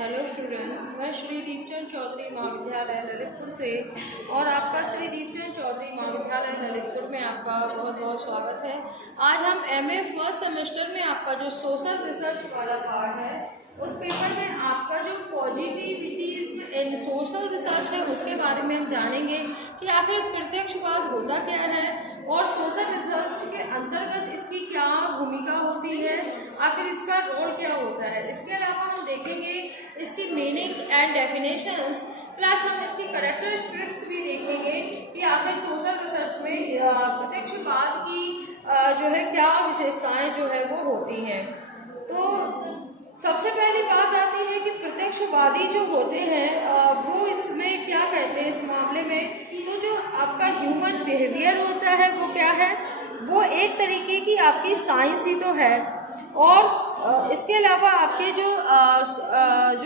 Hello students, मैं श्री दीपचंद चौधरी महाविद्यालय ललितपुर से और आपका श्री दीपचंद चौधरी महाविद्यालय ललितपुर में आपका बहुत बहुत स्वागत है। आज हम एमए फर्स्ट सेमेस्टर में आपका जो सोशल रिसर्च वाला पार्ट है उस पेपर में आपका जो पॉजिटिविटीज इन सोशल रिसर्च है उसके बारे में हम जानेंगे कि आखिर प्रत्यक्षवाद होता क्या है और सोशल रिसर्च के अंतर्गत इसकी क्या भूमिका होती है, आखिर इसका रोल क्या होता है। इसके अलावा हम देखेंगे इसकी मीनिंग एंड डेफिनेशंस, प्लस हम इसकी कैरेक्टरिस्टिक्स भी देखेंगे कि आखिर सोशल रिसर्च में प्रत्यक्षवाद की जो है क्या विशेषताएं जो है वो होती हैं। तो सबसे पहली बात आती है कि प्रत्यक्षवादी जो होते हैं वो इसमें क्या कहते हैं इस मामले में। तो जो आपका ह्यूमन बिहेवियर होता है वो क्या है, वो एक तरीके की आपकी साइंस ही तो है। और इसके अलावा आपके जो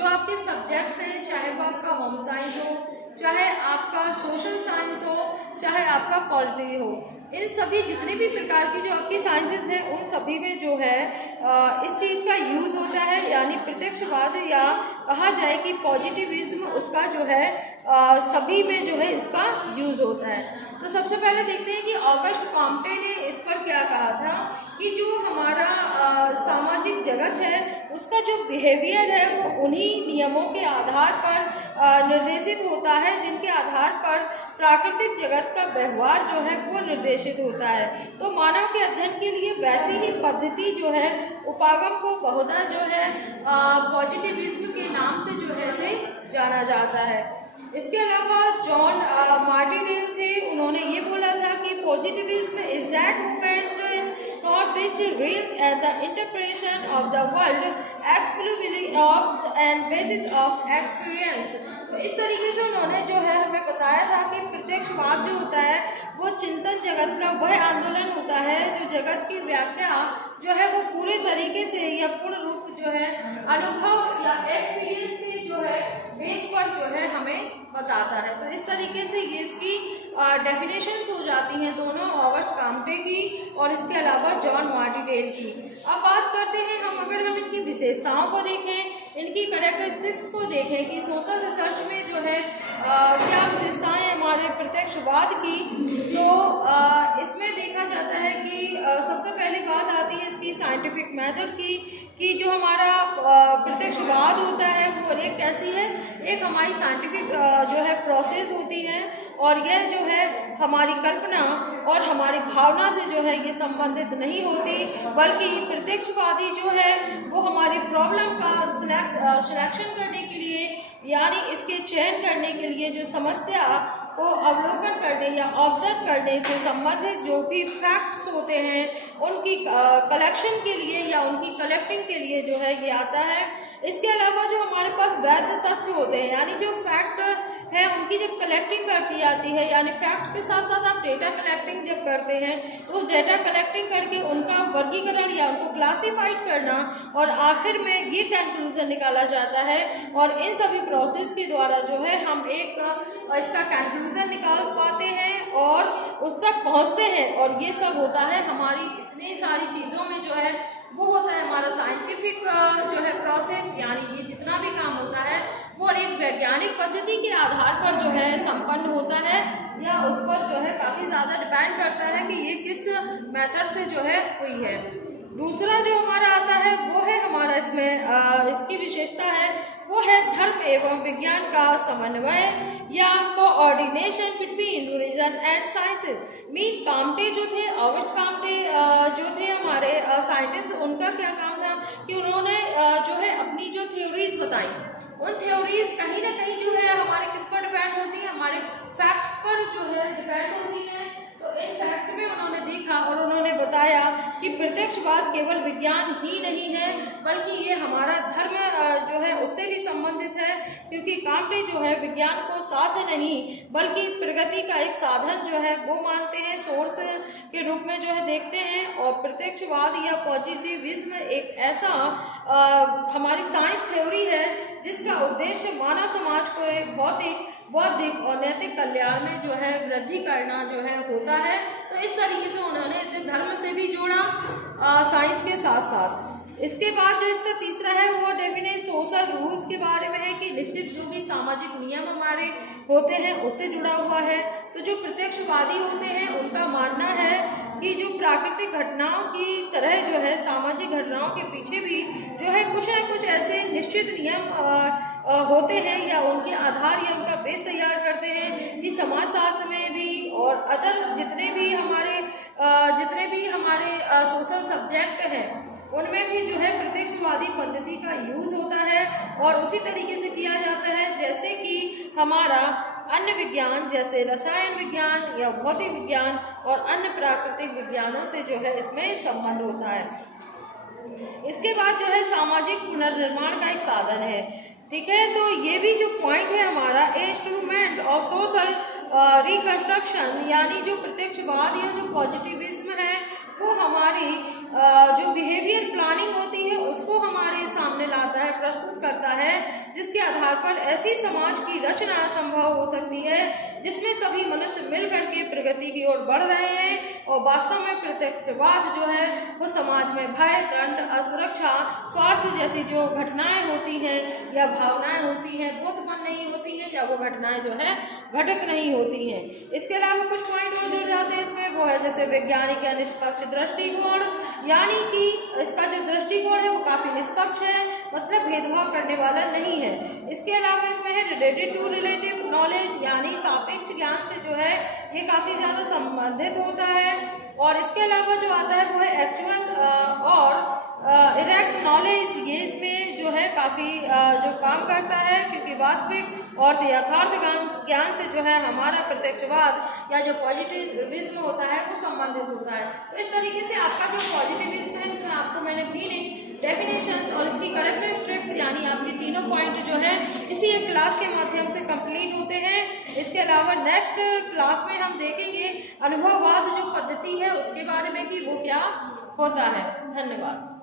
आपके सब्जेक्ट्स हैं, चाहे वो आपका होम साइंस हो, चाहे आपका सोशल साइंस हो, चाहे आपका पॉलिटी हो, इन सभी जितने भी प्रकार की जो आपकी साइंसेस हैं उन सभी में जो है इस चीज़ का यूज़ होता है, यानी प्रत्यक्षवाद या कहा जाए कि पॉजिटिविज्म उसका जो है सभी में जो है इसका यूज़ होता है। तो सबसे पहले देखते हैं कि ऑगस्ट कॉम्टे ने इस पर क्या कहा था कि जो हमारा सामाजिक जगत है उसका जो बिहेवियर है वो उन्हीं नियमों के आधार पर निर्देशित होता है जिनके आधार पर प्राकृतिक जगत का व्यवहार जो है वो निर्देशित होता है। तो मानव के अध्ययन के लिए वैसी ही पद्धति जो है उपागम को बहुधा जो है पॉजिटिविज्म के नाम से जो है से जाना जाता है। इसके अलावा जॉन मार्टिनेल थे, उन्होंने ये बोला था कि positivism is that movement thought which real the interpretation of the world exclusively of and basis of experience। तो इस तरीके से उन्होंने जो है हमें बताया था कि प्रत्यक्षवाद जो होता है वो चिंतन जगत का वह आंदोलन होता है जो जगत की व्याख्या जो है वो पूरे तरीके से या पूर्ण रूप जो है अनुभव या एक्सपीरियंस के जो है बेस पर जो है हमें बताता है। तो इस तरीके से ये इसकी डेफिनेशंस हो जाती हैं दोनों, ऑगस्ट कॉम्टे की और इसके अलावा जॉन मार्टिनेल की। अब बात करते हैं हम, अगर हम इनकी विशेषताओं को देखें, इनकी कैरेक्टरिस्टिक्स को देखें कि सोशल रिसर्च में जो है क्या विशेषताएं हमारे प्रत्यक्षवाद की, तो इसमें देखा जाता है कि सबसे पहली बात आती है इसकी साइंटिफिक मेथड की कि जो हमारा प्रत्यक्षवाद होता है वो एक कैसी है, एक हमारी साइंटिफिक जो है प्रोसेस होती है और यह जो है हमारी कल्पना और हमारी भावना से जो है ये संबंधित नहीं होती, बल्कि प्रत्यक्षवादी जो है वो हमारी प्रॉब्लम का सिलेक्शन करने के लिए यानी इसके चयन करने के लिए जो समस्या को अवलोकन करने या ऑब्जर्व करने से संबंधित जो भी फैक्ट्स होते हैं उनकी कलेक्शन के लिए या उनकी कलेक्टिंग के लिए जो है ये आता है। इसके अलावा जो हमारे पास वैध तथ्य होते हैं यानी जो फैक्ट है उनकी जब कलेक्टिंग करती जाती है, यानी फैक्ट के साथ साथ आप डेटा कलेक्टिंग जब करते हैं तो उस डेटा कलेक्टिंग करके उनका वर्गीकरण या उनको क्लासीफाइड करना और आखिर में ये कंक्लूजन निकाला जाता है और इन सभी प्रोसेस के द्वारा जो है हम एक इसका कंक्लूजन निकाल पाते हैं और उस तक पहुँचते हैं। और ये सब होता है हमारी इतनी सारी चीज़ों में जो है वो होता है हमारा साइंटिफिक जो है प्रोसेस, यानी ये जितना भी काम होता है वो एक वैज्ञानिक पद्धति के आधार पर जो है संपन्न होता है या उस पर जो है काफ़ी ज़्यादा डिपेंड करता है कि ये किस मेथड से जो है हुई है। दूसरा जो हमारा आता है वो है हमारा इसमें इसकी विशेषता है वो है धर्म एवं विज्ञान का समन्वय या coordination between reason and sciences. Mean Comte जो थे, ऑगस्ट काम्टे जो थे हमारे साइंटिस्ट, उनका क्या काम था कि उन्होंने जो है अपनी जो थ्योरीज बताई, उन थ्योरीज कहीं ना कहीं जो है हमारे किस पर डिपेंड होती है, हमारे फैक्ट्स पर जो है डिपेंड होती है। तो इन फैक्ट्स में उन्होंने देखा और उन्होंने बताया कि प्रत्यक्षवाद केवल विज्ञान ही नहीं है बल्कि ये हमारा धर्म जो है उससे भी संबंधित है, क्योंकि काम्टे जो है विज्ञान को साध्य नहीं बल्कि प्रगति का एक साधन जो है वो मानते हैं, सोर्स के रूप में जो है देखते हैं। और प्रत्यक्षवाद या पॉजिटिविज्म एक ऐसा हमारी साइंस थ्योरी है जिसका उद्देश्य मानव समाज को एक भौतिक, बौद्धिक और नैतिक कल्याण में जो है वृद्धि करना जो है होता है। तो इस तरीके से उन्होंने इसे धर्म से भी जोड़ा साइंस के साथ साथ। इसके बाद जो इसका तीसरा है वो डेफिनेट सोर्स सोशल रूल्स के बारे में है कि निश्चित जो भी सामाजिक नियम हमारे होते हैं उससे जुड़ा हुआ है। तो जो प्रत्यक्षवादी होते हैं उनका मानना है कि जो प्राकृतिक घटनाओं की तरह जो है सामाजिक घटनाओं के पीछे भी जो है कुछ ना कुछ ऐसे निश्चित नियम होते हैं या उनके आधार या उनका बेस तैयार करते हैं कि समाजशास्त्र में भी और अदर जितने भी हमारे सोशल सब्जेक्ट हैं उनमें भी जो है प्रत्यक्षवादी पद्धति का यूज होता है और उसी तरीके से किया जाता है जैसे कि हमारा अन्य विज्ञान जैसे रसायन विज्ञान या भौतिक विज्ञान और अन्य प्राकृतिक विज्ञानों से जो है इसमें संबंध होता है। इसके बाद जो है सामाजिक पुनर्निर्माण का एक साधन है, ठीक है। तो ये भी जो पॉइंट है हमारा इंस्ट्रूमेंट ऑफ सोशल रिकंस्ट्रक्शन, यानी जो प्रत्यक्षवाद या जो पॉजिटिविज्म है वो हमारी जो बिहेवियर प्लानिंग होती है उसको हमारे सामने लाता है, प्रस्तुत करता है, जिसके आधार पर ऐसी समाज की रचना संभव हो सकती है जिसमें सभी मनुष्य मिल करके प्रगति की ओर बढ़ रहे हैं। और वास्तव में प्रत्यक्षवाद जो है वो समाज में भय, दंड, असुरक्षा, स्वार्थ जैसी जो घटनाएं होती हैं या भावनाएं होती हैं वो उत्पन्न नहीं होती हैं या वो घटनाएं जो है घटित नहीं होती हैं। इसके अलावा कुछ पॉइंट और जुड़ जाते हैं इसमें, वो है जैसे वैज्ञानिक या निष्पक्ष दृष्टिकोण, यानी कि इसका जो दृष्टिकोण है वो काफी निष्पक्ष है, मतलब भेदभाव करने वाला नहीं है। इसके अलावा इसमें है रिलेटेड टू रिलेटिव नॉलेज, यानी सापेक्ष ज्ञान से जो है ये काफी ज्यादा संबंधित होता है। और इसके अलावा जो आता है वो है एक्चुअल और इरेक्ट नॉलेज, ये इसमें जो है काफी जो काम करता है, क्योंकि वास्तविक और यथार्थ ज्ञान से जो है हमारा प्रत्यक्षवाद या जो पॉजिटिविज्म होता है वो संबंधित होता है। तो इस तरीके से आपका जो पॉजिटिविज्म है इसमें आपको मैंने मीनिंग, डेफिनेशंस और इसकी कैरेक्टरिस्टिक्स यानी आपके तीनों पॉइंट जो है इसी एक क्लास के माध्यम से कंप्लीट होते हैं। इसके अलावा नेक्स्ट क्लास में हम देखेंगे अनुभववाद जो पद्धति है उसके बारे में कि वो क्या होता है। धन्यवाद।